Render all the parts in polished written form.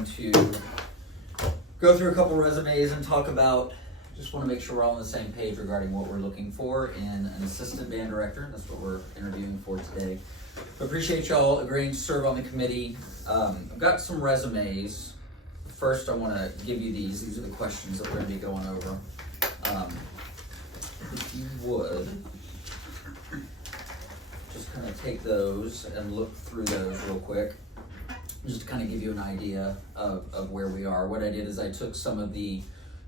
going to go through a couple resumes and talk about, just want to make sure we're all on the same page regarding what we're looking for in an assistant band director. That's what we're interviewing for today. I appreciate y'all agreeing to serve on the committee. I've got some resumes. First, I want to give you these. These are the questions that we're going to be going over. If you would, just kind of take those and look through those real quick, just to kind of give you an idea of where we are. What I did is I took some of the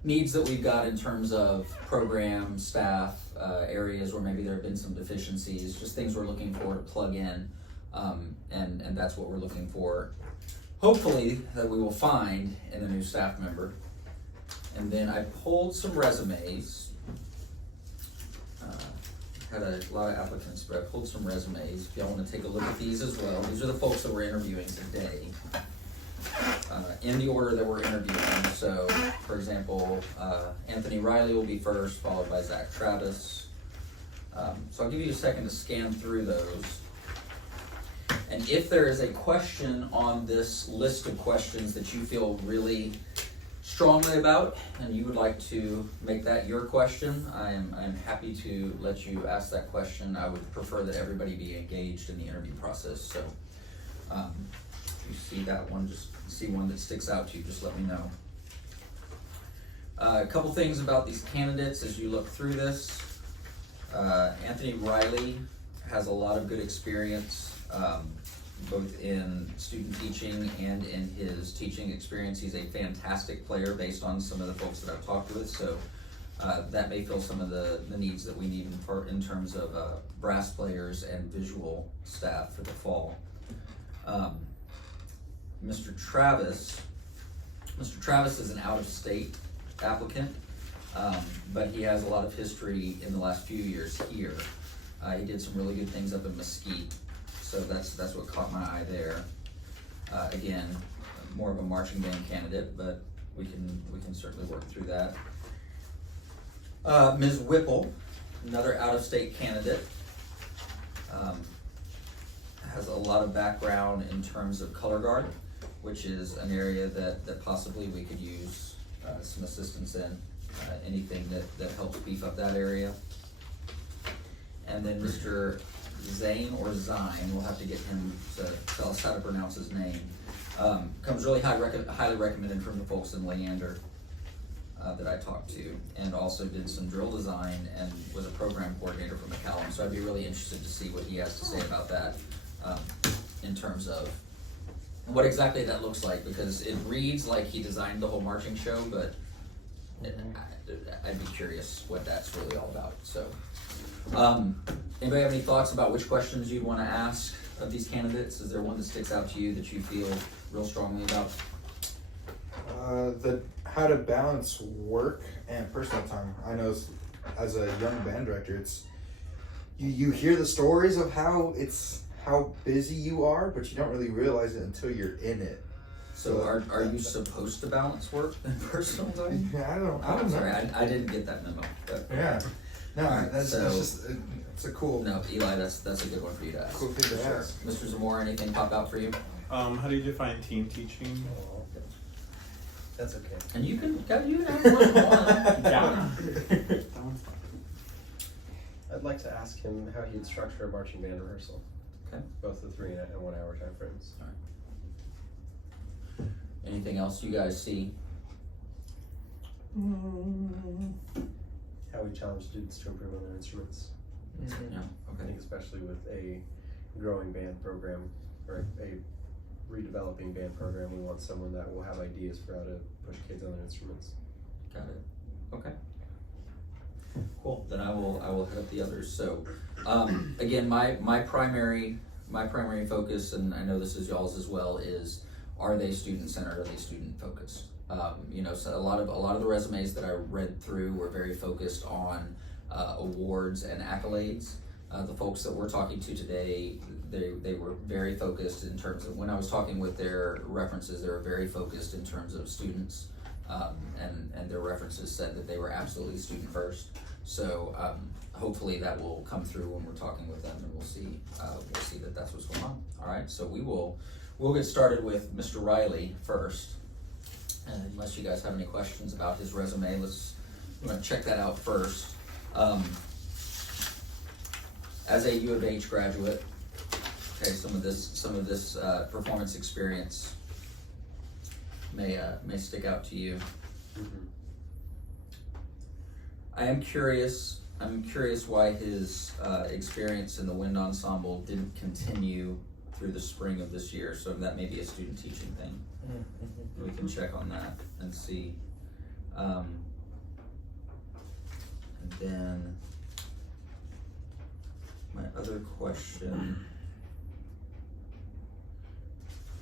needs that we've got in terms of program, staff, areas where maybe there have been some deficiencies, just things we're looking for to plug in, and that's what we're looking for. Hopefully that we will find in a new staff member. And then I pulled some resumes. Had a lot of applicants, but I pulled some resumes. If y'all want to take a look at these as well. These are the folks that we're interviewing today. In the order that we're interviewing. So, for example, Anthony Riley will be first, followed by Zach Travis. So I'll give you a second to scan through those. And if there is a question on this list of questions that you feel really strongly about and you would like to make that your question, I'm happy to let you ask that question. I would prefer that everybody be engaged in the interview process. So if you see that one, just see one that sticks out to you, just let me know. A couple things about these candidates as you look through this. Anthony Riley has a lot of good experience, both in student teaching and in his teaching experience. He's a fantastic player based on some of the folks that I've talked with, so that may fill some of the needs that we need in terms of brass players and visual staff for the fall. Mr. Travis is an out-of-state applicant, but he has a lot of history in the last few years here. He did some really good things up in Mesquite, so that's what caught my eye there. Again, more of a marching band candidate, but we can certainly work through that. Ms. Whipple, another out-of-state candidate, has a lot of background in terms of color guard, which is an area that possibly we could use some assistance in. Anything that helps beef up that area. And then Mr. Zane or Zine, we'll have to get him to tell us how to pronounce his name. Comes really highly recommended from the folks in Leander that I talked to, and also did some drill design and was a program coordinator for McCallum. So I'd be really interested to see what he has to say about that in terms of what exactly that looks like, because it reads like he designed the whole marching show, but I'd be curious what that's really all about. So, anybody have any thoughts about which questions you'd want to ask of these candidates? Is there one that sticks out to you that you feel real strongly about? How to balance work and personal time. I know as a young band director, it's you hear the stories of how busy you are, but you don't really realize it until you're in it. So are you supposed to balance work and personal time? Yeah, I don't I'm know. sorry, I didn't get that memo. But, Yeah. No, right, that's just it's a cool. No, Eli, that's a good one for you to ask. Cool thing to ask. Mr. Zamora, anything pop out for you? How do you define team teaching? That's okay. And you can ask what you want. Yeah. That one's fine. I'd like to ask him how he'd structure a marching band rehearsal. Okay. Both the 3 and 1 hour time frames. All right. Anything else you guys see? How we challenge students to improve on their instruments. Yeah. I Okay. think especially with a growing band program or a redeveloping band program, we want someone that will have ideas for how to push kids on their instruments. Got it. Okay. Cool. Then I will hit up the others. So, again, my primary focus, and I know this is y'all's as well, is are they student centered? Are they student focused? So a lot of the resumes that I read through were very focused on awards and accolades. The folks that we're talking to today, they were very focused in terms of, when I was talking with their references, they were very focused in terms of students, and their references said that they were absolutely student first. So hopefully that will come through when we're talking with them, and we'll see that that's what's going on. All right, so we'll get started with Mr. Riley first. Unless you guys have any questions about his resume, I'm gonna check that out first. As a U of H graduate, okay, some of this performance experience may stick out to you. Mhm. I'm curious why his experience in the wind ensemble didn't continue through the spring of this year. So that may be a student teaching thing. We can check on that and see. And then my other question.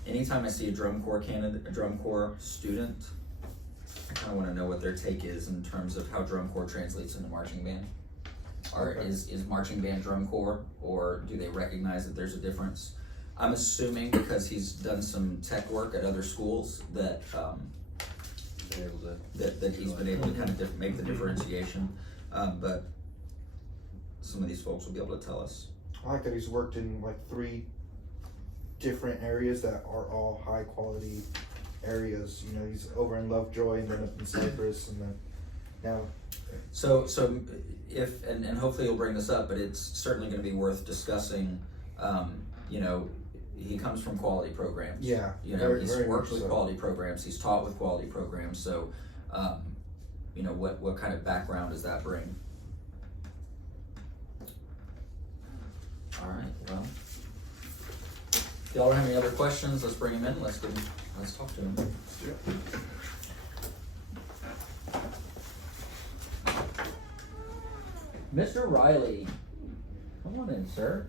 Anytime I see a drum corps student, I kind of want to know what their take is in terms of how drum corps translates into marching band. Or Okay. is marching band drum corps, or do they recognize that there's a difference? I'm assuming because he's done some tech work at other schools that Been able to. that he's been able to kind of make the differentiation. But some of these folks will be able to tell us. I like that he's worked in like 3 different areas that are all high quality areas. You know, he's over in Lovejoy and then up in Cypress and then now. So if and hopefully you'll bring this up, but it's certainly going to be worth discussing. You know, he comes from quality programs. Yeah, You know, he's very worked much with so. quality programs. He's taught with quality programs. So, you know, what kind of background does that bring? All right. Well, if y'all don't have any other questions, let's bring him in. Let's talk to him. Mr. Riley, come on in, sir.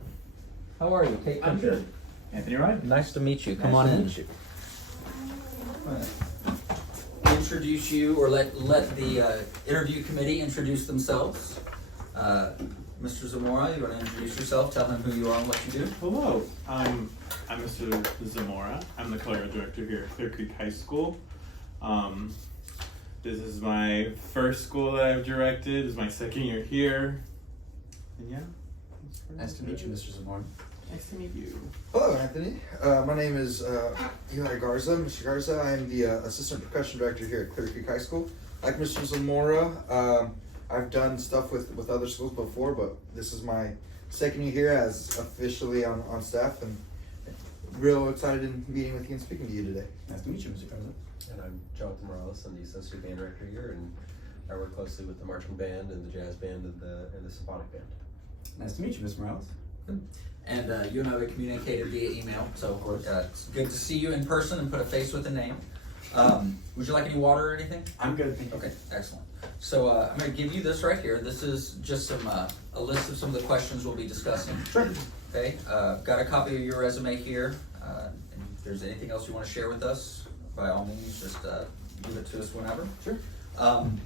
How are you? Tate I'm Fincher. good. Anthony Ryan. Nice to meet you. Come Nice on to in. meet you. Introduce you, or let the interview committee introduce themselves. Mr. Zamora, you want to introduce yourself? Tell him who you are and what you do. Hello, I'm Mr. Zamora. I'm the color director here at Clear Creek High School. This is my first school that I've directed. This is my second year here. And yeah. Nice to meet you, Mr. Zamora. Nice to meet you. Hello, Anthony. My name is Eli Garza. Mr. Garza, I am the assistant percussion director here at Clear Creek High School. Like Mr. Zamora, I've done stuff with other schools before, but this is my second year here as officially on staff, and real excited in meeting with you and speaking to you today. Nice to meet you, Mr. Garza. And I'm Jonathan Morales. I'm the associate band director here, and I work closely with the marching band and the jazz band and the symphonic band. Nice to meet you, Mr. Morales. And you and I have communicated via email, so it's good to see you in person and put a face with a name. Would you like any water or anything? I'm good, thank you. Okay, excellent. So I'm going to give you this right here. This is just a list of some of the questions we'll be discussing. Sure. Okay, got a copy of your resume here. And if there's anything else you want to share with us, by all means, just give it to us whenever. Sure.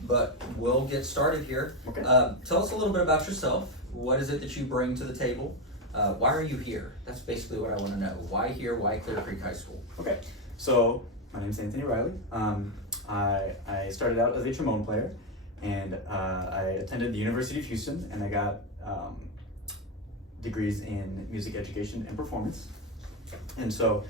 But we'll get started here. Okay. Tell us a little bit about yourself. What is it that you bring to the table? Why are you here? That's basically what I want to know. Why here? Why Clear Creek High School? Okay. So, my name's Anthony Riley. I started out as a trombone player, and I attended the University of Houston, and I got degrees in music education and performance. And so,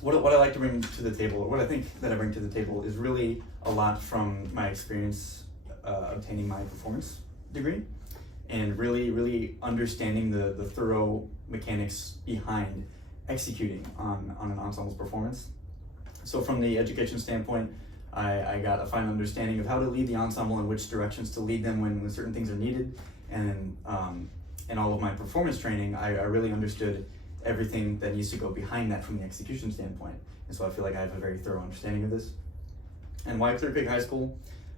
what I like to bring to the table, or what I think that I bring to the table, is really a lot from my experience obtaining my performance degree, and really understanding the thorough mechanics behind executing on an ensemble's performance. So from the education standpoint, I got a fine understanding of how to lead the ensemble and which directions to lead them when certain things are needed. And in all of my performance training, I really understood everything that needs to go behind that from the execution standpoint. And so I feel like I have a very thorough understanding of this. And why Clear Creek High School?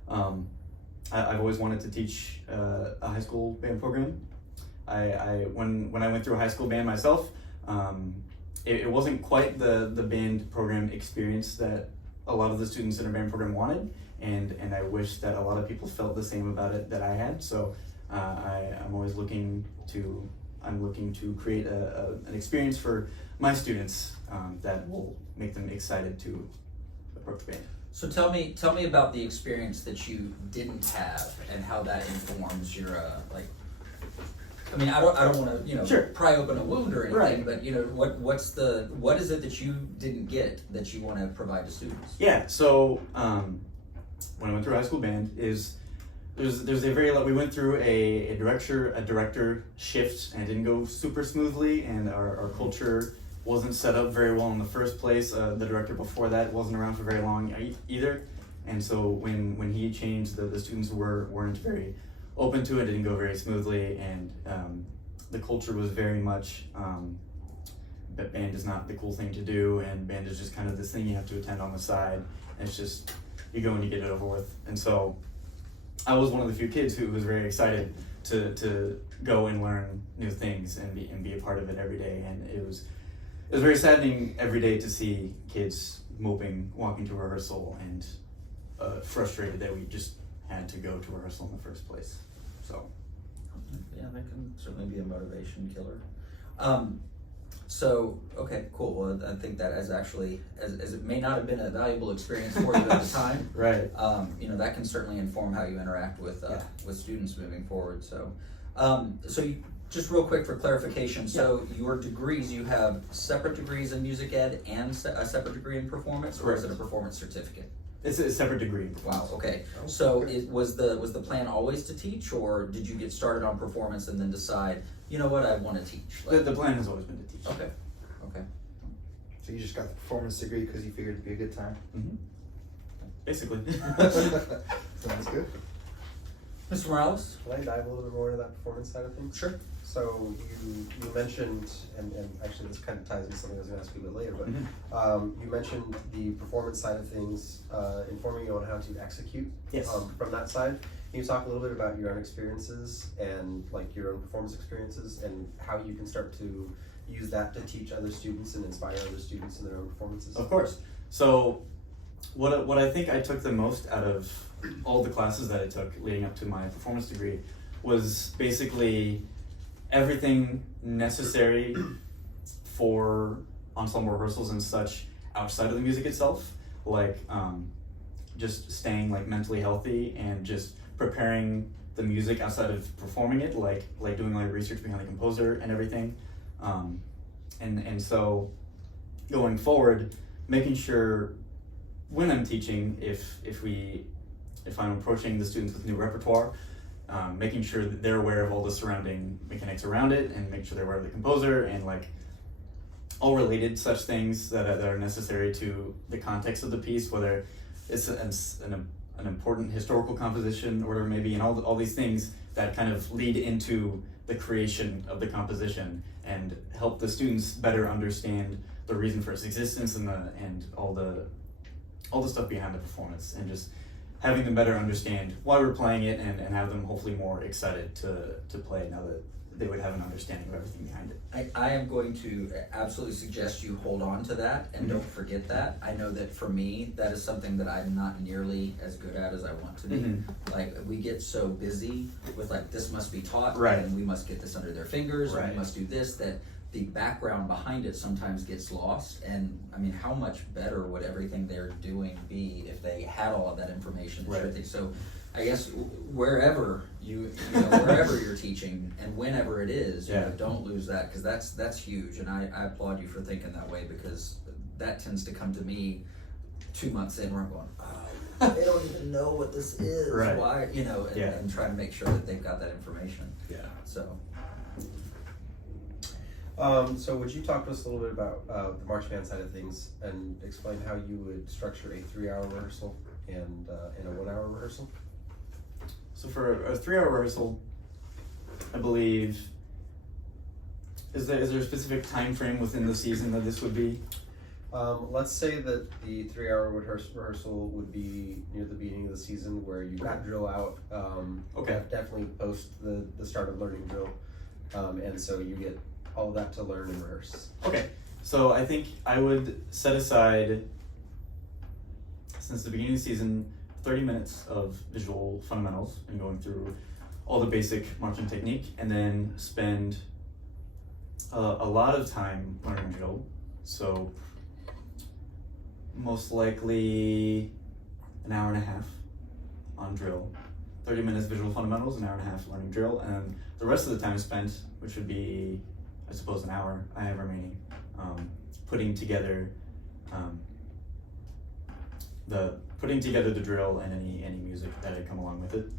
I've always wanted to teach a high school band program. When I went through a high school band myself, it wasn't quite the band program experience that a lot of the students in a band program wanted, and I wish that a lot of people felt the same about it that I had. So I'm always looking to create an experience for my students that will make them excited to approach band. So tell me about the experience that you didn't have and how that informs your I mean, I don't want to, Sure. pry open a wound or anything, Right. but what is it that you didn't get that you want to provide to students? Yeah, so when I went through high school band, there's a we went through a director shift, and it didn't go super smoothly, and our culture wasn't set up very well in the first place. The director before that wasn't around for very long either, and so when he changed, the students weren't very open to it. Didn't go very smoothly, and the culture was very much that band is not the cool thing to do, and band is just kind of this thing you have to attend on the side, and it's just you go and you get it over with. And so I was one of the few kids who was very excited to go and learn new things and be a part of it every day, and it was very saddening every day to see kids moping, walking to rehearsal, and frustrated that we just had to go to rehearsal in the first place. So Yeah, that can certainly be a motivation killer. So, okay, cool. Well, I think that as actually, as it may not have been a valuable experience for you at the time, right. that can certainly inform how you interact with students moving forward. So, just real quick for clarification. So, your degrees, you have separate degrees in music ed and a separate degree in performance, or is it a performance certificate? It's a separate degree. Wow. Okay. So, was the plan always to teach, or did you get started on performance and then decide, you know what, I want to teach? The plan has always been to teach. Okay. Okay. So you just got the performance degree because you figured it'd be a good time. Mm-hmm. Basically. Sounds good. Mr. Morales? Can I dive a little bit more into that performance side of things? Sure. So you mentioned, and actually this kind of ties into something I was going to ask you a bit later, but Mm-hmm. you mentioned the performance side of things, informing you on how to execute. Yes. From that side, can you talk a little bit about your own experiences and like your own performance experiences and how you can start to use that to teach other students and inspire other students in their own performances? Of course. So what I think I took the most out of all the classes that I took leading up to my performance degree was basically everything necessary for ensemble rehearsals and such outside of the music itself, like just staying like mentally healthy and just preparing the music outside of performing it, like doing like research behind the composer and everything, and so going forward, making sure when I'm teaching, if I'm approaching the students with new repertoire, making sure that they're aware of all the surrounding mechanics around it, and make sure they're aware of the composer and like all related such things that are necessary to the context of the piece, whether it's an important historical composition or whatever it may be, and all these things that kind of lead into the creation of the composition and help the students better understand the reason for its existence and all the stuff behind the performance, and just having them better understand why we're playing it, and have them hopefully more excited to play it now that they would have an understanding of everything behind it. I am going to absolutely suggest you hold on to that and don't forget that. I know that for me, that is something that I'm not nearly as good at as I want to be. Mm-hmm. Like, we get so busy with like, this must be taught, Right. and we must get this under their fingers, and Right. we must do this, that the background behind it sometimes gets lost. And I mean, how much better would everything they're doing be if they had all of that information and Right. everything? So I guess wherever wherever you're teaching and whenever it is, Yeah. don't lose that, because that's huge. And I applaud you for thinking that way, because that tends to come to me 2 months in where I'm going, oh, they don't even know what this is. Right. Why, Yeah. and trying to make sure that they've got that information. Yeah. So So would you talk to us a little bit about the march band side of things and explain how you would structure a 3-hour rehearsal and a 1-hour rehearsal? So for a 3-hour rehearsal, I believe, is there a specific time frame within the season that this would be? Let's say that the 3-hour rehearsal would be near the beginning of the season, where you got drill out. Okay. Definitely post the start of learning drill, and so you get all that to learn and rehearse. Okay, so I think I would set aside, since the beginning of the season, 30 minutes of visual fundamentals and going through all the basic marching technique, and then spend a lot of time learning drill. So most likely an hour and a half on drill, 30 minutes visual fundamentals, an hour and a half learning drill, and the rest of the time spent, which would be, I suppose, an hour I have remaining, putting together the drill and any music that had come along with it.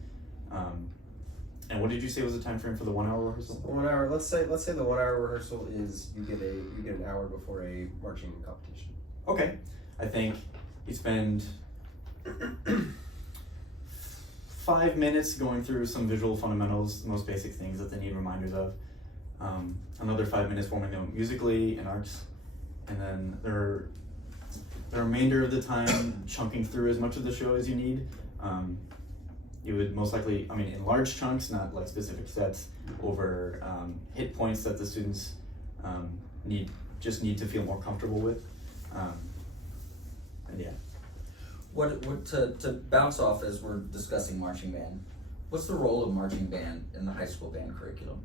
And what did you say was the time frame for the 1 hour rehearsal? 1 hour. Let's say the 1 hour rehearsal is you get an hour before a marching competition. Okay, I think you spend 5 minutes going through some visual fundamentals, the most basic things that they need reminders of. Another 5 minutes warming them up musically and arts, and then the remainder of the time chunking through as much of the show as you need. You would most likely, in large chunks, not like specific sets, over hit points that the students need to feel more comfortable with. And yeah. What to bounce off as we're discussing marching band, what's the role of marching band in the high school band curriculum?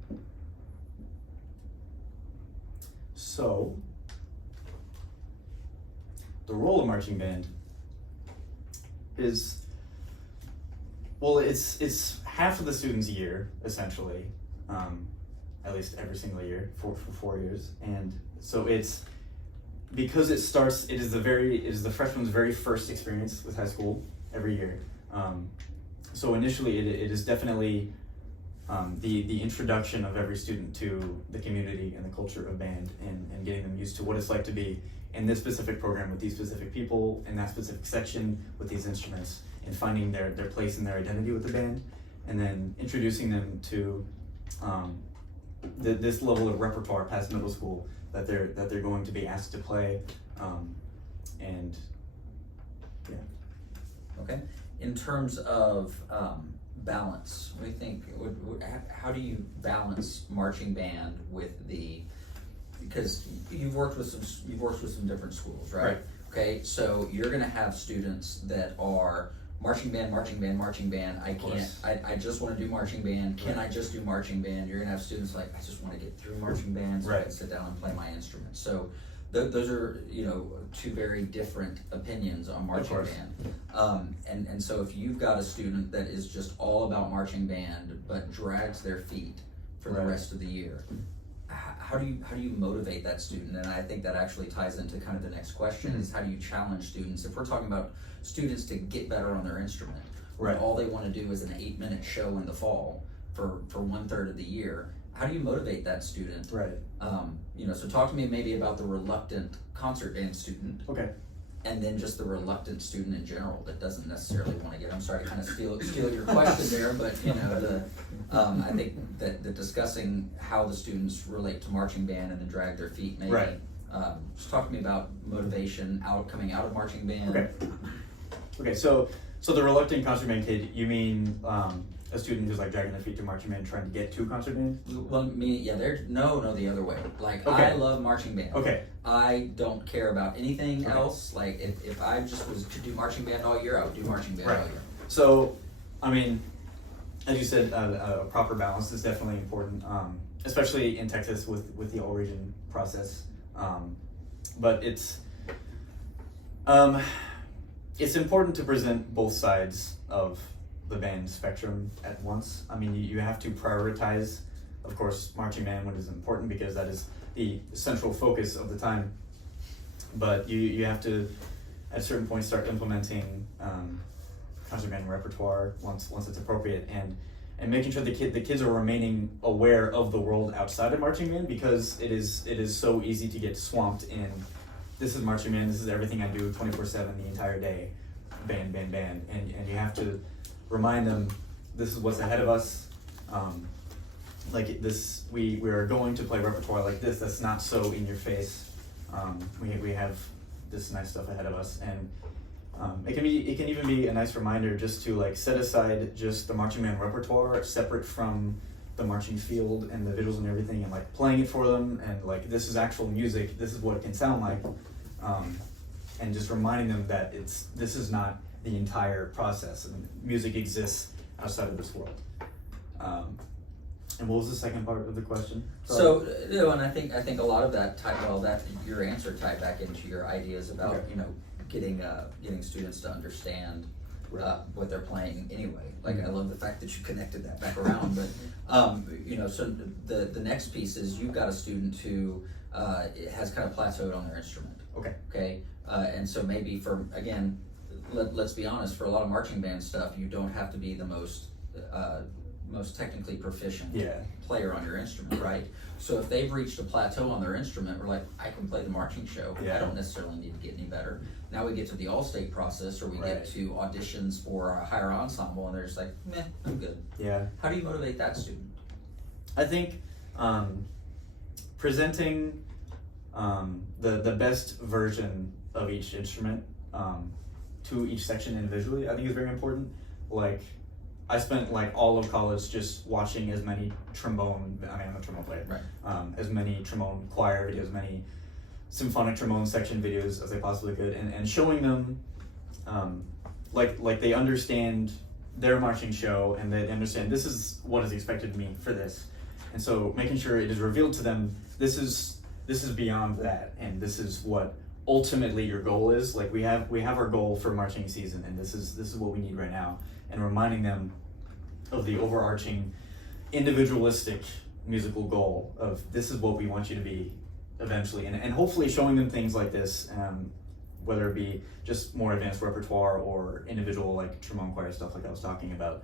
So, the role of marching band is, well, it's half of the students' year, essentially, at least every single year for 4 years, and so it's, because it is the freshman's very first experience with high school every year. So initially it is definitely the introduction of every student to the community and the culture of band, and getting them used to what it's like to be in this specific program with these specific people in that specific section with these instruments, and finding their place and their identity with the band, and then introducing them to this level of repertoire past middle school that they're going to be asked to play, and yeah. Okay. In terms of balance, what do you think? How do you balance marching band with because you've worked with some different schools, right? Right. Okay, so you're going to have students that are marching band. I just want to do marching band. Can I just do marching band? You're going to have students like, I just want to get through marching band so I can sit down and play my instrument. So those are, two very different opinions on marching band. And so if you've got a student that is just all about marching band but drags their feet for the rest of the year, how do you motivate that student? And I think that actually ties into kind of the next question, is how do you challenge students? If we're talking about students to get better on their instrument, when all they want to do is an 8-minute show in the fall for 1/3 of the year, how do you motivate that student? Right. So talk to me maybe about the reluctant concert band student. Okay. And then just the reluctant student in general that doesn't necessarily want to get. I'm sorry to kind of steal your question there, but I think that the how the students relate to marching band and then drag their feet maybe. Right. Just talk to me about motivation coming out of marching band. Okay. So the reluctant concert band kid, you mean a student who's like dragging their feet to marching band trying to get to concert band? Well, no, the other way. Like, I love marching band. Okay. I don't care about anything else. Like, if I just was to do marching band all year, I would do marching band all year. So, as you said, a proper balance is definitely important, especially in Texas with the all-region process. But it's important to present both sides of the band spectrum at once. You have to prioritize, of course, marching band when it's important, because that is the central focus of the time. But you have to, at a certain point, start implementing concert band repertoire once it's appropriate, and making sure the kids are remaining aware of the world outside of marching band, because it is so easy to get swamped in, this is marching band, this is everything I do 24/7 the entire day, band, and you have to remind them this is what's ahead of us. Like this, we are going to play repertoire like this. That's not so in your face. We have this nice stuff ahead of us, and it can even be a nice reminder just to like set aside just the marching band repertoire separate from the marching field and the visuals and everything, and like playing it for them, and like this is actual music. This is what it can sound like, and just reminding them that this is not the entire process. Music exists outside of this world. And what was the second part of the question? So, and I think a lot of that your answer tied back into your ideas about getting students to understand what they're playing anyway. Like, I love the fact that you connected that back around, but, you know, so the next piece is you've got a student who has kind of plateaued on their instrument. Okay, and so maybe again, let's be honest, for a lot of marching band stuff, you don't have to be the most technically proficient player on your instrument, right? So if they've reached a plateau on their instrument, we're like, I can play the marching show. I don't necessarily need to get any better. Now we get to the all-state process, or we get to auditions for a higher ensemble, and they're just like, meh, I'm good. Yeah. How do you motivate that student? I think presenting the best version of each instrument to each section individually, I think is very important. Like, I spent like all of college just watching as many trombone, I mean, I'm a trombone player, as many trombone choir videos, many symphonic trombone section videos as I possibly could, and showing them like they understand their marching show, and they understand this is what is expected of me for this. And so making sure it is revealed to them, this is beyond that, and this is what ultimately your goal is. Like, we have our goal for marching season, and this is what we need right now. And reminding them of the overarching individualistic musical goal of this is what we want you to be eventually, and hopefully showing them things like this, whether it be just more advanced repertoire or individual like trombone choir stuff like I was talking about,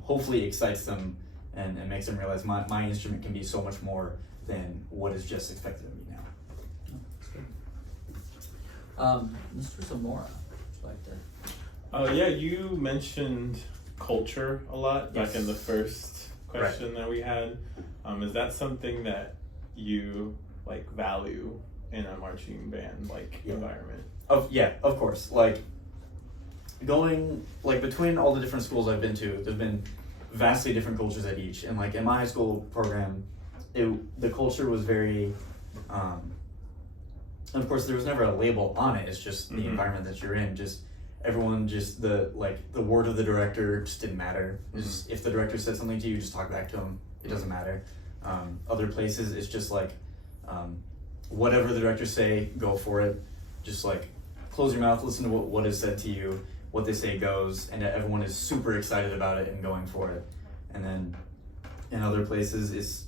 hopefully excites them and makes them realize my instrument can be so much more than what is just expected of me now. That's good. Mr. Zamora, would you like to? Yeah, you mentioned culture a lot back in the first question that we had. Is that something that you like value in a marching band environment? Of course. Like, going like between all the different schools I've been to, there's been vastly different cultures at each. And like in my high school program, the culture was very and of course there was never a label on it. It's just the environment that you're in. Just everyone, just the word of the director just didn't matter. Just, if the director said something to you, just talk back to him. It doesn't matter. Other places, it's just like whatever the directors say, go for it. Just like close your mouth, listen to what is said to you. What they say goes, and everyone is super excited about it and going for it. And then in other places, it's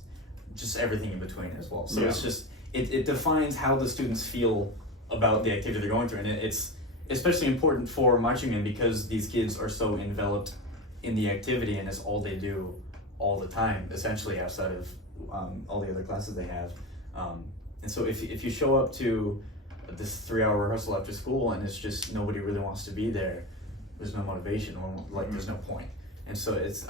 just everything in between as well. So it's just it defines how the students feel about the activity they're going through, and it's especially important for marching band because these kids are so enveloped in the activity, and it's all they do all the time, essentially, outside of all the other classes they have. And so if you show up to this 3-hour rehearsal after school and it's just nobody really wants to be there, there's no motivation, or like there's no point. And so it's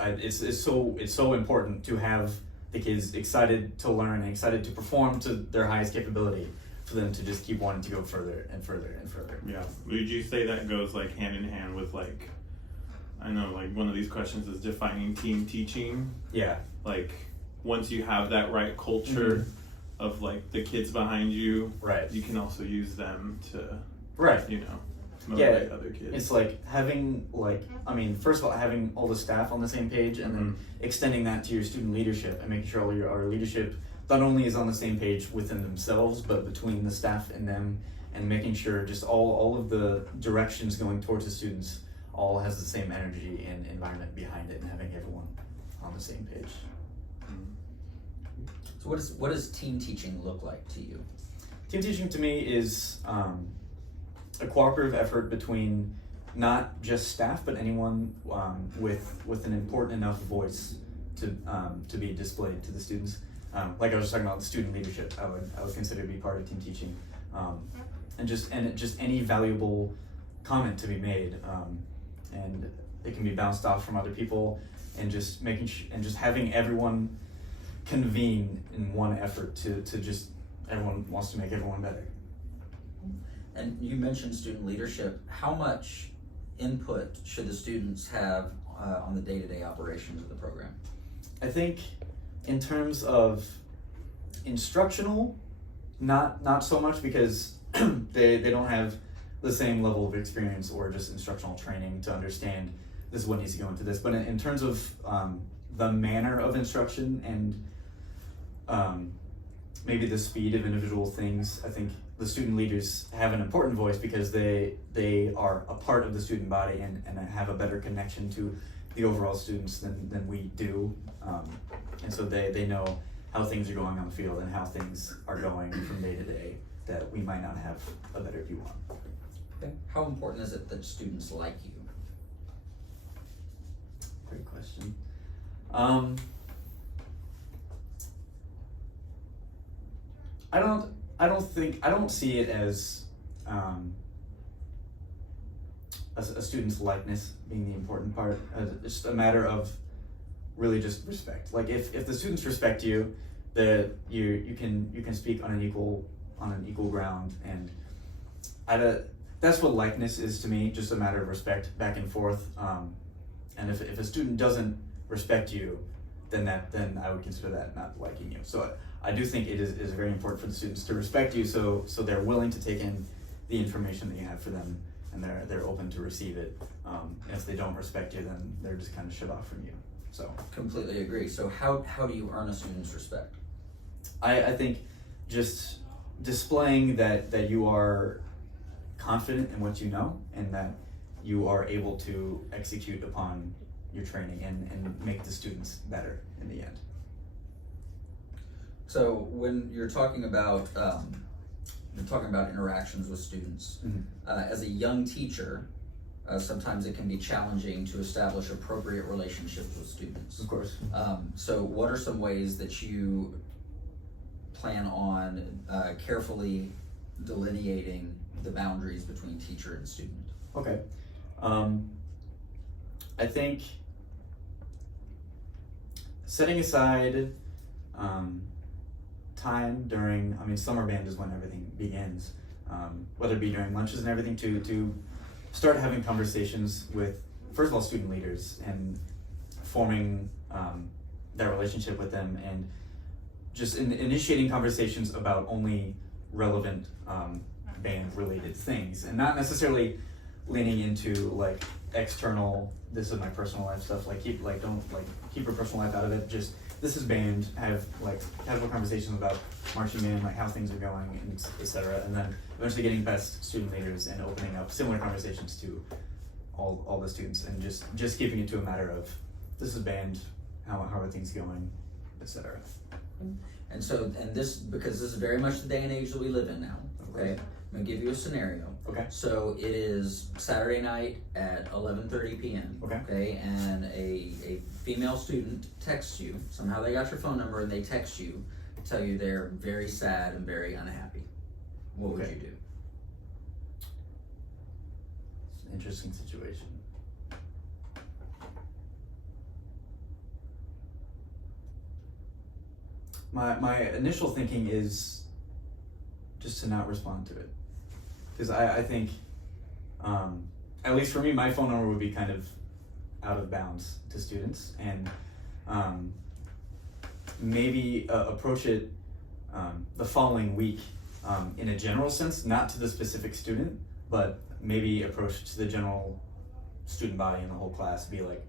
so important to have the kids excited to learn and excited to perform to their highest capability, for them to just keep wanting to go further and further and further. Yeah. Would you say that goes like hand in hand with like, I know like one of these questions is defining team teaching. Yeah. Like once you have that right culture of like the kids behind you, you can also use them to motivate other kids. It's like having first of all, having all the staff on the same page, and then extending that to your student leadership and making sure all our leadership not only is on the same page within themselves, but between the staff and them, and making sure just all of the directions going towards the students all has the same energy and environment behind it, and having everyone on the same page. So what does team teaching look like to you? Team teaching to me is a cooperative effort between not just staff, but anyone with an important enough voice to be displayed to the students. Like I was talking about, the student leadership, I would consider to be part of team teaching, and just any valuable comment to be made, and it can be bounced off from other people, and just making and just having everyone convene in one effort to just everyone wants to make everyone better. And you mentioned student leadership. How much input should the students have on the day-to-day operations of the program? I think in terms of instructional, not so much, because they don't have the same level of experience or just instructional training to understand this is what needs to go into this. But in terms of the manner of instruction and maybe the speed of individual things, I think the student leaders have an important voice because they are a part of the student body and have a better connection to the overall students than we do. And so they know how things are going on the field and how things are going from day to day that we might not have a better view on. Okay. How important is it that students like you? Great question. I don't see it as a student's likeness being the important part. It's just a matter of really just respect. Like if the students respect you, that you can speak on an equal ground, and that's what likeness is to me. Just a matter of respect back and forth. And if a student doesn't respect you, then I would consider that not liking you. So I do think it is very important for the students to respect you, so they're willing to take in the information that you have for them, and they're open to receive it. And if they don't respect you, then they're just kind of shut off from you. So Completely agree. So how do you earn a student's respect? I think just displaying that you are confident in what you know and that you are able to execute upon your training and make the students better in the end. So when you're talking about interactions with students, as a young teacher, sometimes it can be challenging to establish appropriate relationships with students. Of course. So what are some ways that you plan on carefully delineating the boundaries between teacher and student? Okay. I think setting aside time during, summer band is when everything begins, whether it be during lunches and everything, to start having conversations with, first of all, student leaders and forming that relationship with them, and just initiating conversations about only relevant band related things, and not necessarily leaning into like external, this is my personal life stuff, keep your personal life out of it. Just, this is band, have casual conversations about marching band, how things are going, and etc. And then eventually getting past student leaders and opening up similar conversations to all the students, and just keeping it to a matter of, this is band, how are things going, etc. And so, because this is very much the day and age that we live in now, okay? I'm gonna give you a scenario. Okay. So it is Saturday night at 11:30 p.m. Okay. And a female student texts you. Somehow they got your phone number and they text you, tell you they're very sad and very unhappy. What would you do? It's an interesting situation. My initial thinking is just to not respond to it, because I think, at least for me, my phone number would be kind of out of bounds to students, and maybe approach it the following week in a general sense, not to the specific student, but maybe approach to the general student body and the whole class. Be like,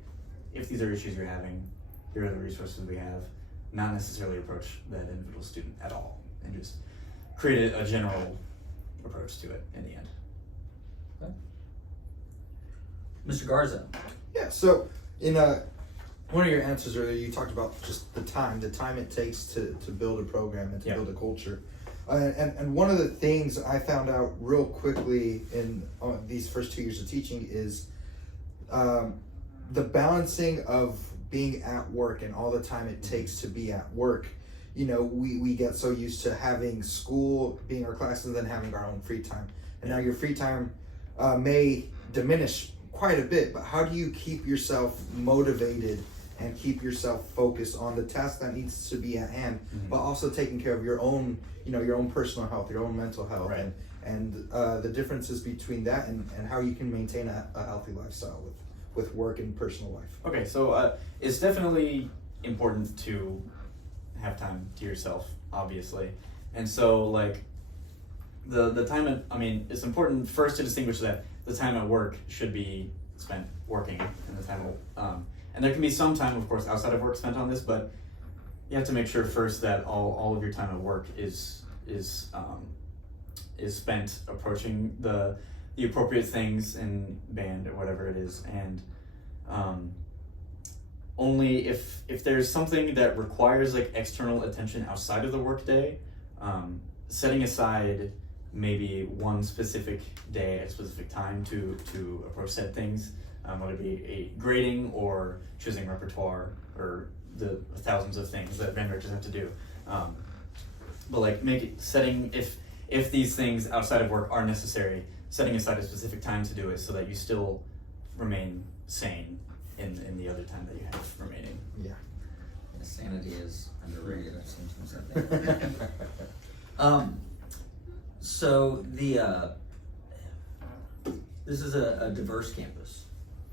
if these are issues you're having, here are the resources we have. Not necessarily approach that individual student at all, and just create a general approach to it in the end. Okay. Mr. Garza. Yeah, so in one of your answers earlier, you talked about just the time it takes to build a program and to build a culture. And one of the things I found out real quickly in these first 2 years of teaching is the balancing of being at work and all the time it takes to be at work. You know, we get so used to having school being our classes and then having our own free time. And now your free time may diminish quite a bit, but how do you keep yourself motivated and keep yourself focused on the task that needs to be at hand, but also taking care of your own, your own personal health, your own mental health, right. and the differences between that and how you can maintain a healthy lifestyle with work and personal life. Okay, so it's definitely important to have time to yourself, obviously. And so the time it's important first to distinguish that the time at work should be spent working, and the time and there can be some time, of course, outside of work spent on this, but you have to make sure first that all of your time at work is is spent approaching the appropriate things in band or whatever it is, and only if there's something that requires like external attention outside of the workday, setting aside maybe one specific day at a specific time to approach said things, whether it be a grading or choosing repertoire or the thousands of things that band directors have to do. But like if these things outside of work are necessary, setting aside a specific time to do it so that you still remain sane in the other time that you have remaining. Yeah. Yeah, sanity is underrated, I've seen some stuff. So this is a diverse campus.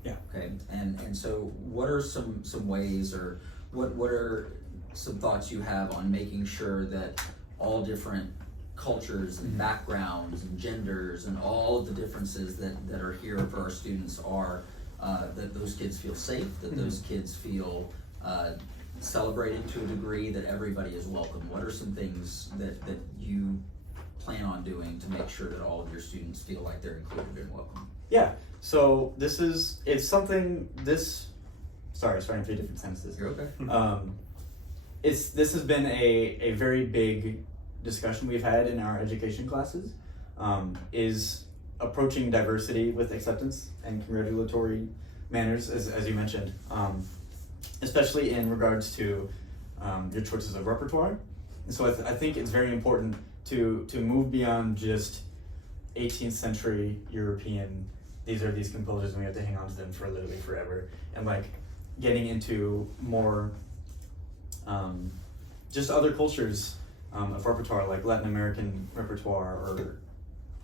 Yeah. Okay, and so what are some ways, or what are some thoughts you have on making sure that all different cultures and backgrounds and genders and all of the differences that are here for our students are, that those kids feel safe, that those kids feel celebrated to a degree, that everybody is welcome? What are some things that you plan on doing to make sure that all of your students feel like they're included and welcome? Yeah, so sorry, starting 3 different sentences. You're okay. This has been a very big discussion we've had in our education classes, is approaching diversity with acceptance and congratulatory manners, as you mentioned, especially in regards to your choices of repertoire. And so I think it's very important to move beyond just 18th century European, these are these composers and we have to hang on to them for literally forever, and like getting into more just other cultures of repertoire, like Latin American repertoire or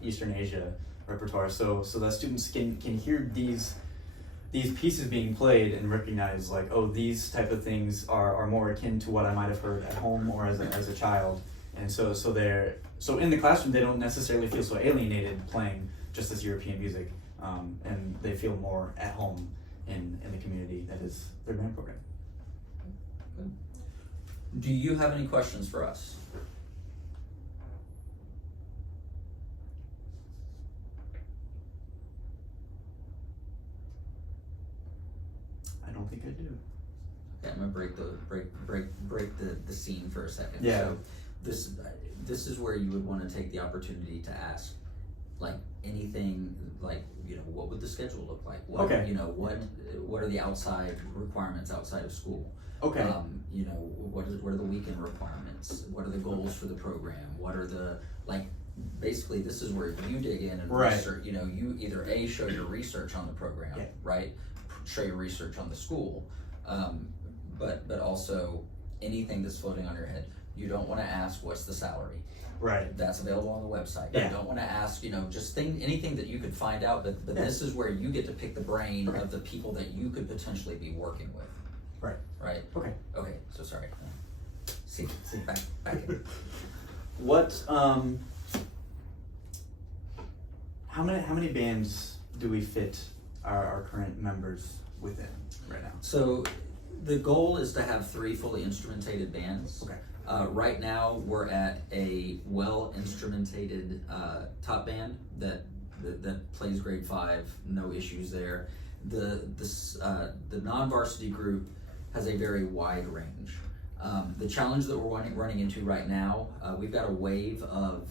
Eastern Asia repertoire, so that students can hear these pieces being played and recognize like, oh, these type of things are more akin to what I might have heard at home or as a child. And so in the classroom they don't necessarily feel so alienated playing just this European music, and they feel more at home in the community that is their band program. Good. Do you have any questions for us? I don't think I do. Okay, I'm gonna break the scene for a second. Yeah. So this is where you would want to take the opportunity to ask, like, anything, like, you know, what would the schedule look like? What, Okay. You know, what are the outside requirements outside of school? Okay. You know, what are the weekend requirements? What are the goals for the program? What are the, like, basically this is where you dig in and Right. research. You know, you either show your research on the program, Yeah. right? Show your research on the school, but also anything that's floating on your head. You don't want to ask what's the salary. Right. That's available on the website. Yeah. You don't want to ask, you know, just anything that you could find out, but Yeah. this is where you get to pick the brain Okay. of the people that you could potentially be working with. Right. Right? Okay. Okay, so sorry. See, back in. What how many bands do we fit our current members within right now? So the goal is to have 3 fully instrumentated bands. Okay. Right now, we're at a well-instrumentated top band that plays grade 5, no issues there. The non-varsity group has a very wide range. The challenge that we're running into right now, we've got a wave of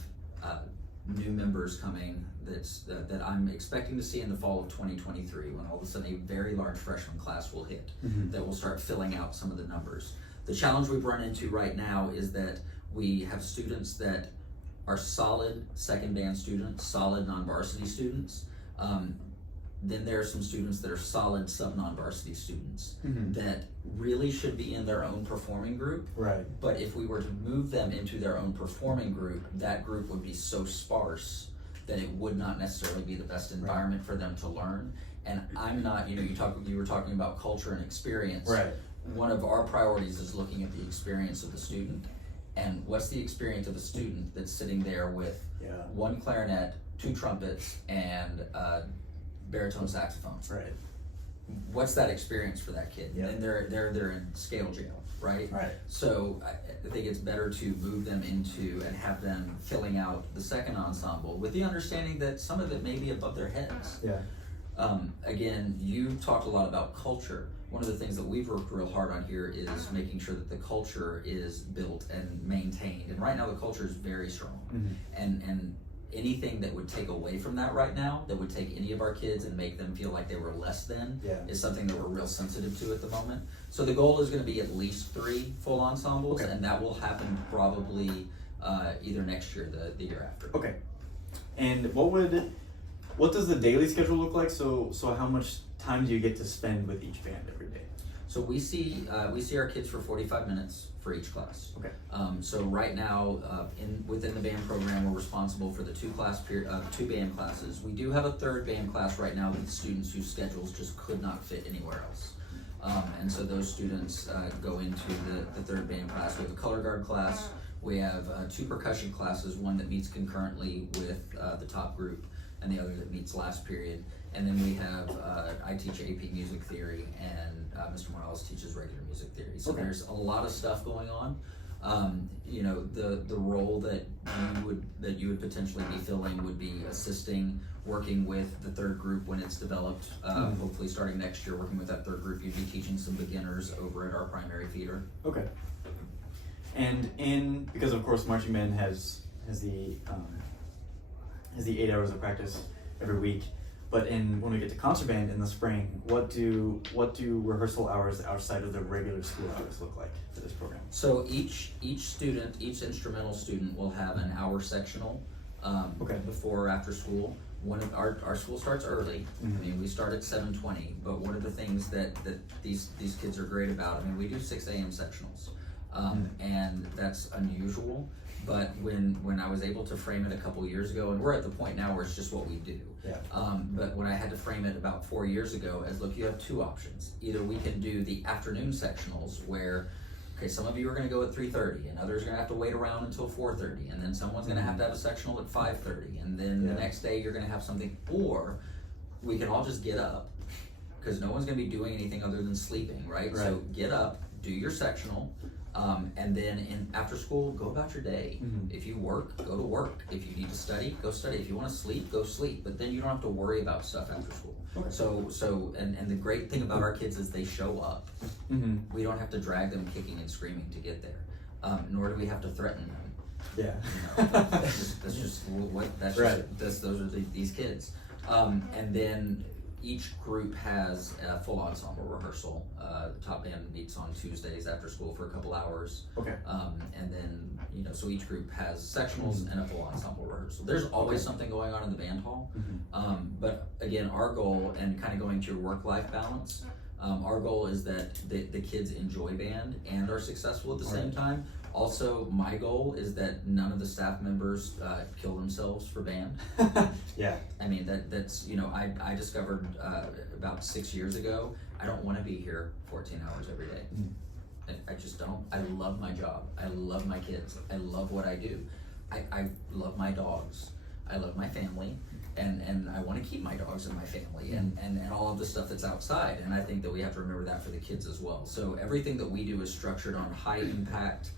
new members coming that I'm expecting to see in the fall of 2023, when all of a sudden a very large freshman class will hit, that will start filling out some of the numbers. The challenge we've run into right now is that we have students that are solid second band students, solid non-varsity students. Then there are some students that are solid sub-non-varsity students that really should be in their own performing group. Right. But if we were to move them into their own performing group, that group would be so sparse that it would not necessarily be the best environment for them to learn. And I'm not, you know, you were talking about culture and experience. Right. One of our priorities is looking at the experience of the student. And what's the experience of a student that's sitting there with 1 clarinet, 2 trumpets, and baritone saxophone? Right. what's that experience for that kid? Yeah. And they're in scale jail, right? Right. So I think it's better to move them into and have them filling out the second ensemble with the understanding that some of it may be above their heads. Yeah. Again, you talked a lot about culture. One of the things that we've worked real hard on here is making sure that the culture is built and maintained. And right now the culture is very strong. And anything that would take away from that right now, that would take any of our kids and make them feel like they were less than, is something that we're real sensitive to at the moment. So the goal is going to be at least 3 full ensembles, and that will happen probably either next year or the year after. Okay. And what does the daily schedule look like? So how much time do you get to spend with each band every day? So we see our kids for 45 minutes for each class. Okay. So right now, within the band program, we're responsible for the 2 band classes. We do have a 3rd band class right now with students whose schedules just could not fit anywhere else. And so those students go into the 3rd band class. We have a color guard class. We have 2 percussion classes, one that meets concurrently with the top group and the other that meets last period. And then we have, I teach AP music theory, and Mr. Morales teaches regular music theory. So there's a lot of stuff going on. You know, the role that you would potentially be filling would be assisting, working with the 3rd group when it's developed. Hopefully starting next year, working with that 3rd group, you'd be teaching some beginners over at our primary feeder. Okay. And because of course marching band has the 8 hours of practice every week. But when we get to concert band in the spring, what do rehearsal hours outside of the regular school hours look like for this program? So each instrumental student will have an hour sectional before or after school. One of our school starts early. I mean, we start at 7:20. But one of the things that these kids are great about, I mean, we do 6 a.m. sectionals, and that's unusual. But when I was able to frame it a couple years ago, and we're at the point now where it's just what we do. Yeah. But when I had to frame it about 4 years ago as, look, you have 2 options. Either we can do the afternoon sectionals where, okay, some of you are going to go at 3:30, and others are going to have to wait around until 4:30, and then someone's going to have a sectional at 5:30, and then the next day you're going to have something. Or we can all just get up, because no one's going to be doing anything other than sleeping, right? So get up, do your sectional. And then after school, go about your day. If you work, go to work. If you need to study, go study. If you want to sleep, go sleep. But then you don't have to worry about stuff after school. Okay. So the great thing about our kids is they show up. We don't have to drag them kicking and screaming to get there. Nor do we have to threaten them. Yeah. You know, those are these kids. And then each group has a full ensemble rehearsal. The top band meets on Tuesdays after school for a couple hours. Okay. And then, you know, so each group has sectionals and a full ensemble rehearsal. There's always something going on in the band hall. But again, our goal, and kind of going to your work-life balance, our goal is that the kids enjoy band and are successful at the same time. Also, my goal is that none of the staff members kill themselves for band. Yeah. I mean, that's, you know, I discovered about 6 years ago, I don't want to be here 14 hours every day. I just don't. I love my job. I love my kids. I love what I do. I love my dogs. I love my family. And I want to keep my dogs and my family and all of the stuff that's outside. And I think that we have to remember that for the kids as well. So everything that we do is structured on high impact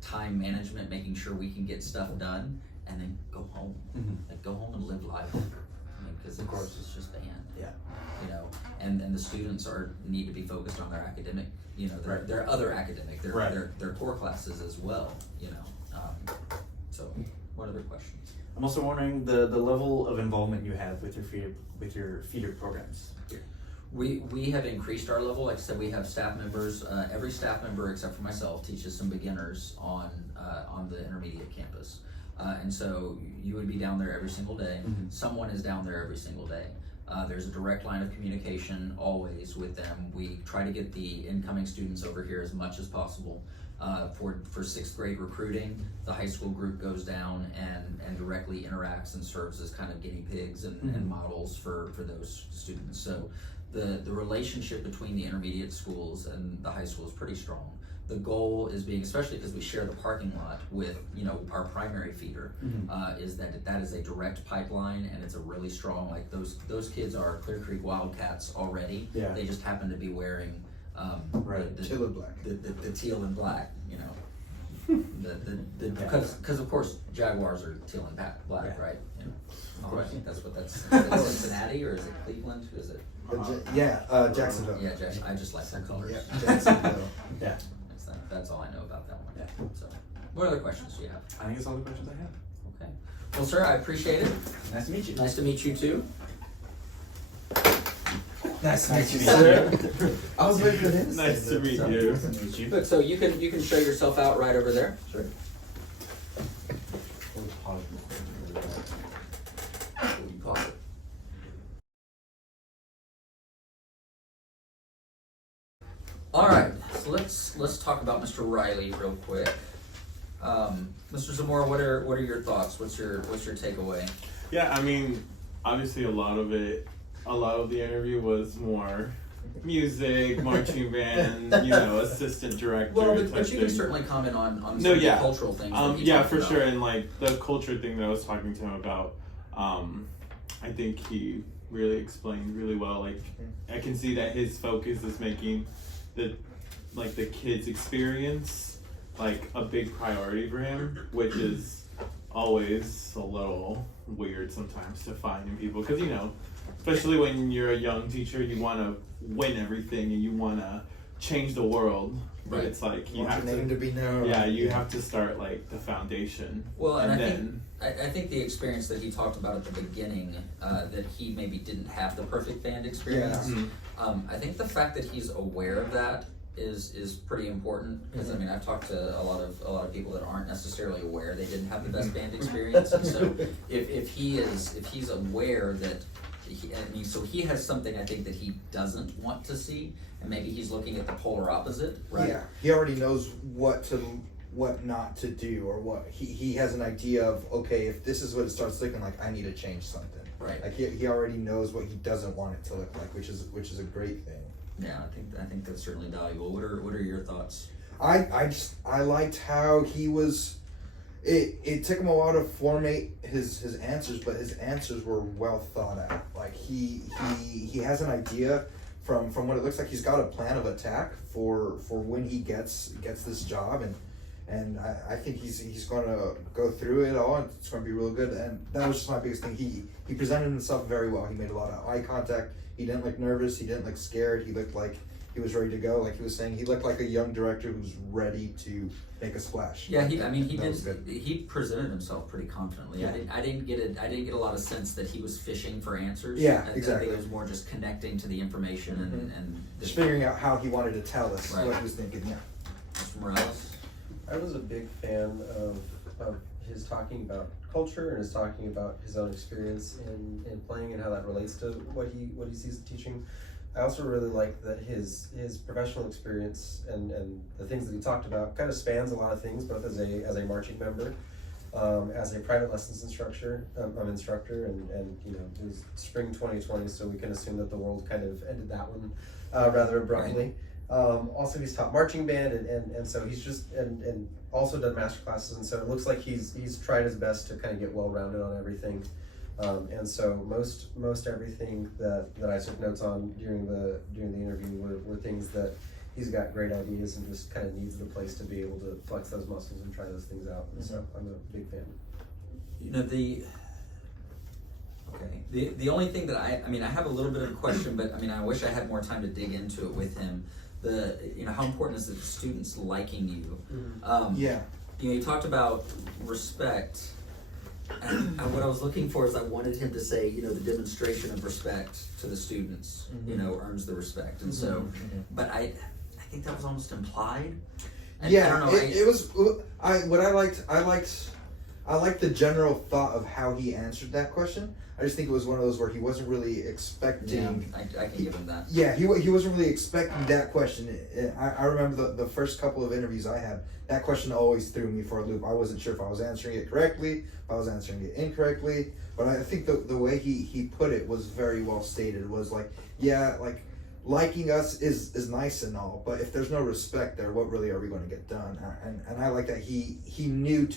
time management, making sure we can get stuff done, and then go home. Like, go home and live life. I mean, because of course it's just band. Yeah. You know, and the students need to be focused on their academic. You know, their other academic, their core classes as well. You know. So, what other questions? I'm also wondering the level of involvement you have with your feeder programs here. We have increased our level. Like I said, we have staff members. Every staff member except for myself teaches some beginners on the intermediate campus. And so you would be down there every single day. Someone is down there every single day. There's a direct line of communication always with them. We try to get the incoming students over here as much as possible. For 6th grade recruiting, the high school group goes down and directly interacts and serves as kind of guinea pigs and models for those students. So the relationship between the intermediate schools and the high school is pretty strong. The goal is being, especially because we share the parking lot with, you know, our primary feeder, is that is a direct pipeline, and it's a really strong, like those kids are Clear Creek Wildcats already. Yeah. They just happen to be wearing Right. the Teal and black. the teal and black, you know. Because of course Jaguars are teal and black, Yeah. right? You know. Oh, I think that's what that's. Is that Cincinnati or is it Cleveland? Who is it? Jacksonville. Yeah, I just like that colors. Yeah, Jacksonville. Yeah. That's all I know about that one. Yeah. So, what other questions do you have? I think that's all the questions I have. Okay. Well, sir, I appreciate it. Nice to meet you. Nice to meet you too. Nice to meet you, sir. I was waiting for him. Nice to meet So- you. Nice to meet you. Good. So you can show yourself out right over there. Sure. You pause it. All right, so let's talk about Mr. Riley real quick. Mr. Zamora, what are your thoughts? What's your takeaway? Yeah, I mean, obviously a lot of the interview was more music, marching band, assistant director. Well, but type you can thing. certainly comment on some No, of the yeah. cultural things. that he Yeah, talked for about. sure. And like the culture thing that I was talking to him about, I think he really explained really well. Like I can see that his focus is making the kids' experience like a big priority for him, which is always a little weird sometimes to find in people because especially when you're a young teacher, you want to win everything and you want to change the world, but Right. it's like you Want have your name to be known. yeah, you have to start like the foundation. Well, and then I think the experience that he talked about at the beginning, that he maybe didn't have the perfect band experience. Yeah. I think the fact that he's aware of that is pretty important because I mean I've talked to a lot of people that aren't necessarily aware they didn't have the best band experience, and so if he's aware that so he has something I think that he doesn't want to see, and maybe he's looking at the polar opposite, right? Yeah, he already knows what not to do, or what he has an idea of. Okay, if this is what it starts looking like, I need to change something. Right. Like he already knows what he doesn't want it to look like, which is a great thing. Yeah, I think that's certainly valuable. What are your thoughts? I liked how he was. It took him a while to formate his answers, but his answers were well thought out. Like he has an idea from what it looks like. He's got a plan of attack for when he gets this job, and I think he's going to go through it all, and it's going to be real good. And that was just my biggest thing. He presented himself very well. He made a lot of eye contact. He didn't look nervous. He didn't look scared. He looked like he was ready to go. Like he was saying, he looked like a young director who's ready to make a splash. Yeah, he That was good. he presented himself pretty confidently. Yeah. I didn't get a lot of sense that he was fishing for answers. Yeah, I exactly. think it was more just connecting to the information and Just figuring out how he wanted to tell us Right. what he was thinking. Yeah. Mr. Morales. I was a big fan of his talking about culture and his talking about his own experience in playing and how that relates to what he sees in teaching. I also really like that his professional experience and the things that he talked about kind of spans a lot of things, both as a marching member, as a private lessons instructor, and it was spring 2020, so we can assume that the world kind of ended that one rather abruptly. Also, he's taught marching band, and so he's just and also done master classes, and so it looks like he's tried his best to kind of get well rounded on everything. And so most everything that I took notes on during the interview were things that he's got great ideas and just kind of needs the place to be able to flex those muscles and try those things out. And so I'm a big fan. The only thing that I have a little bit of a question, but I wish I had more time to dig into it with him. How important is it the students liking you? Yeah. You talked about respect. And what I was looking for is I wanted him to say, the demonstration of respect to the students, earns the respect. And so, but I think that was almost implied. I don't know. It was. I I like the general thought of how he answered that question. I just think it was one of those where he wasn't really expecting. I can give him that. Yeah, he wasn't really expecting that question. I remember the first couple of interviews I had, that question always threw me for a loop. I wasn't sure if I was answering it correctly, if I was answering it incorrectly. But I think the way he put it was very well stated. It was like, yeah, like liking us is nice and all, but if there's no respect there, what really are we going to get done? And I like that he knew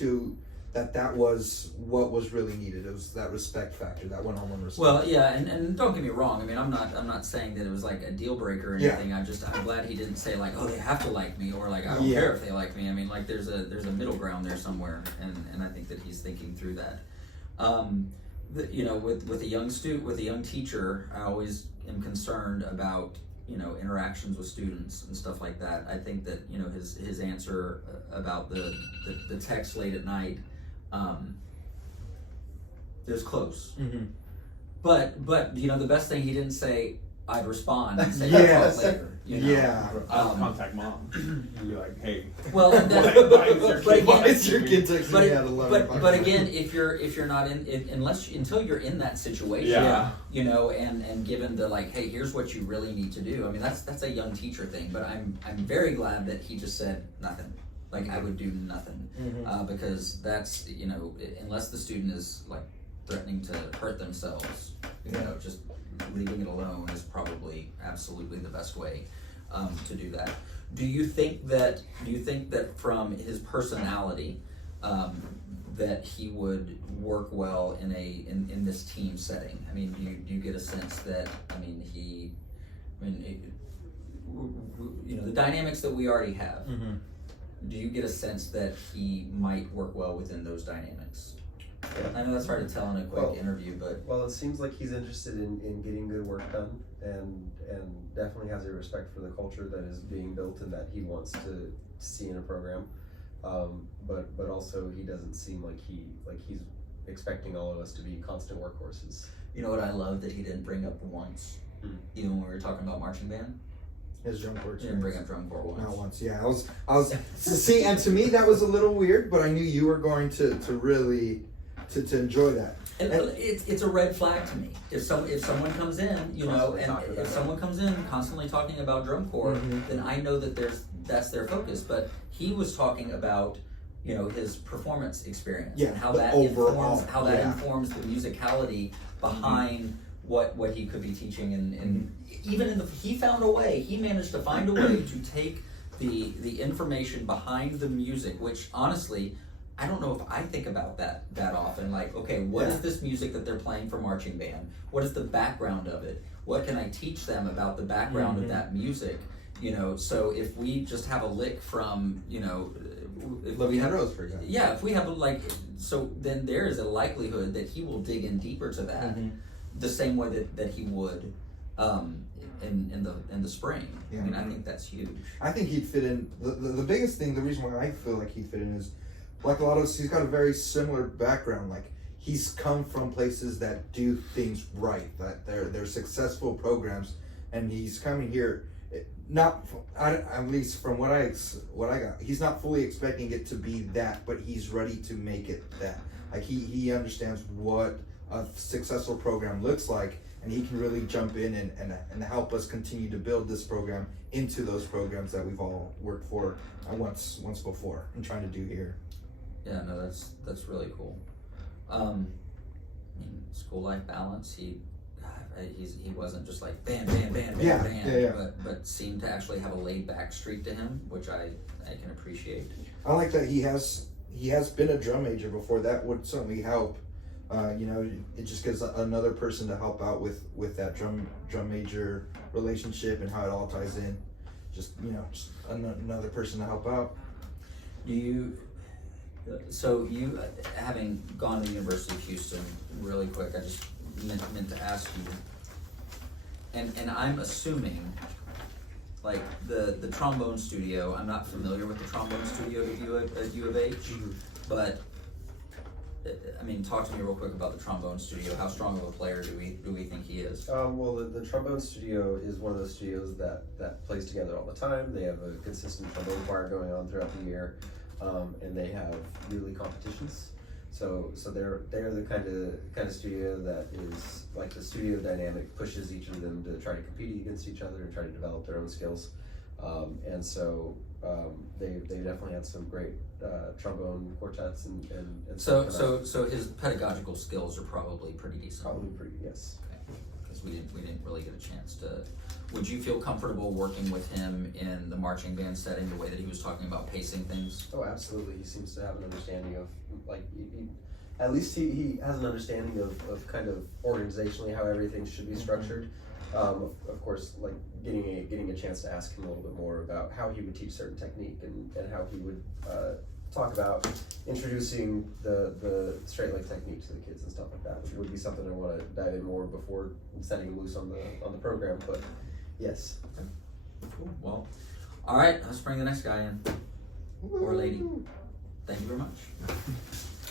that was what was really needed. It was that respect factor, that one-on-one respect. Well, yeah, and don't get me wrong. I mean, I'm not saying that it was like a deal breaker or anything. I'm glad he didn't say like, oh, they have to like me, or like I don't care if they like me. I mean, like there's a middle ground there somewhere, and I think that he's thinking through that. With a young with a young teacher, I always am concerned about interactions with students and stuff like that. I think that his answer about the text late at night. It was close, but the best thing, he didn't say I'd respond and say Yes. later. I'll contact mom and be like, hey. Well, Why is your kid texting me at 11? but again, if you're not until you're in that situation, and given the like, hey, here's what you really need to do. I mean, that's a young teacher thing, but I'm very glad that he just said nothing. Like I would do nothing, because that's unless the student is like threatening to hurt themselves, just leaving it alone is probably absolutely the best way to do that. Do you think that from his personality that he would work well in this team setting? I mean, do you get a sense that the dynamics that we already have? Do you get a sense that he might work well within those dynamics? Yeah. I know that's hard to tell in a quick interview, but it seems like he's interested in getting good work done, and definitely has a respect for the culture that is being built and that he wants to see in a program. But also he doesn't seem like he's expecting all of us to be constant workhorses. You know what I love that he didn't bring up once, even when we were talking about marching band. His drum corps. He didn't bring up drum corps once. Not once. Yeah, I was. See, and to me that was a little weird, but I knew you were going to really to enjoy that. And it's a red flag to me. If someone comes in, if someone comes in constantly talking about drum corps, then I know that that's their focus. But he was talking about his performance experience and how that informs the musicality behind what he could be teaching, and even he found a way. He managed to find a way to take the information behind the music, which honestly, I don't know if I think about that often. Like, okay, what is this music that they're playing for marching band? What is the background of it? What can I teach them about the background of that music? So if we just have a lick from, if we have Rose, for example. Yeah, if we have then there is a likelihood that he will dig in deeper to that, the same way that he would in the spring. I mean, I think that's huge. I think he'd fit in. The biggest thing, the reason why I feel like he'd fit in is, like a lot of us, he's got a very similar background. Like he's come from places that do things right, that they're successful programs, and he's coming here. At least from what I got, he's not fully expecting it to be that, but he's ready to make it that. Like he understands what a successful program looks like, and he can really jump in and help us continue to build this program into those programs that we've all worked for once before and trying to do here. Yeah, no, that's really cool. School life balance. He wasn't just like bam, but seemed to actually have a laid back streak to him, which I can appreciate. I like that he has been a drum major before. That would certainly help. It just gives another person to help out with that drum major relationship and how it all ties in. Just another person to help out. So you, having gone to the University of Houston, really quick, I just meant to ask you, and I'm assuming, like the trombone studio, I'm not familiar with the trombone studio at U of H, but I mean, talk to me real quick about the trombone studio. How strong of a player do we think he is? Well, the trombone studio is one of those studios that plays together all the time. They have a consistent trombone choir going on throughout the year, and they have yearly competitions. So they're the kind of studio that is like the studio dynamic pushes each of them to try to compete against each other and try to develop their own skills. And so they definitely had some great trombone quartets and So stuff. so his pedagogical skills are probably pretty decent. Probably pretty, yes. Because we didn't really get a chance to. Would you feel comfortable working with him in the marching band setting, the way that he was talking about pacing things? Oh, absolutely. He seems to have an understanding of, like, at least he has an understanding of kind of organizationally how everything should be structured. Of course, like getting a chance to ask him a little bit more about how he would teach certain technique and how he would talk about introducing the straight leg technique to the kids and stuff like that, which would be something I want to dive in more before setting loose on the program. But yes. Cool. Well, all right. Let's bring the next guy in or lady. Thank you very much.